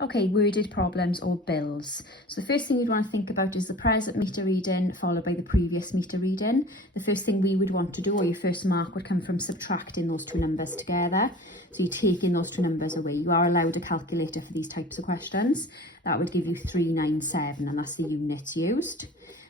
Okay, worded problems or bills. So the first thing you'd want to think about is the present meter reading followed by the previous meter reading. The first thing we would want to do, or your first mark, would come from subtracting those two numbers together. So you're taking those two numbers away. You are allowed a calculator for these types of questions. That would give you 397, and that's the units used.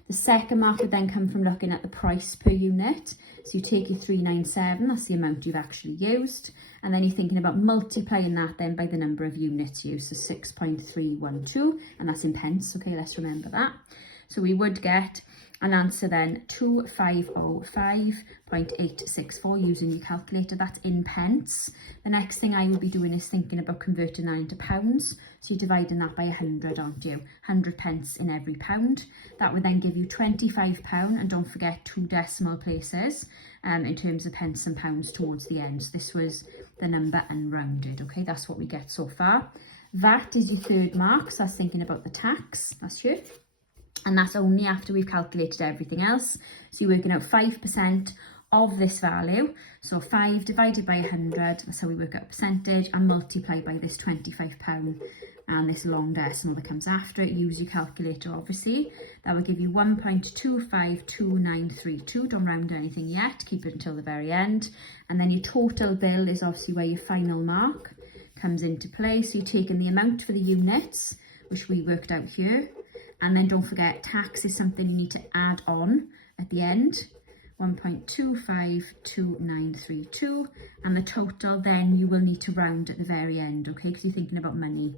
The second mark would then come from looking at the price per unit. So you take your 397, that's the amount you've actually used. And then you're thinking about multiplying that then by the number of units used, so 6.312, and that's in pence. Okay, let's remember that. So we would get an answer then 2505.864 using your calculator. That's in pence. The next thing I would be doing is thinking about converting that into pounds. So you're dividing that by 100, aren't you? 100 pence in every pound. That would then give you £25, and don't forget 2 decimal places in terms of pence and pounds towards the end. So this was the number unrounded. Okay, that's what we get so far. VAT is your third mark, so that's thinking about the tax. That's here. And that's only after we've calculated everything else. So you're working out 5% of this value. So 5 divided by 100, that's how we work out percentage, and multiply by this £25 and this long decimal that comes after it. Use your calculator, obviously. That will give you 1.252932. Don't round anything yet, keep it until the very end. And then your total bill is obviously where your final mark comes into play. So you're taking the amount for the units, which we worked out here. And then don't forget, tax is something you need to add on at the end. 1.252932, and the total then you will need to round at the very end, okay, because you're thinking about money.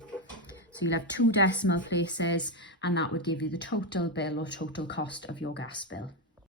So you'll have 2 decimal places, and that would give you the total bill or total cost of your gas bill.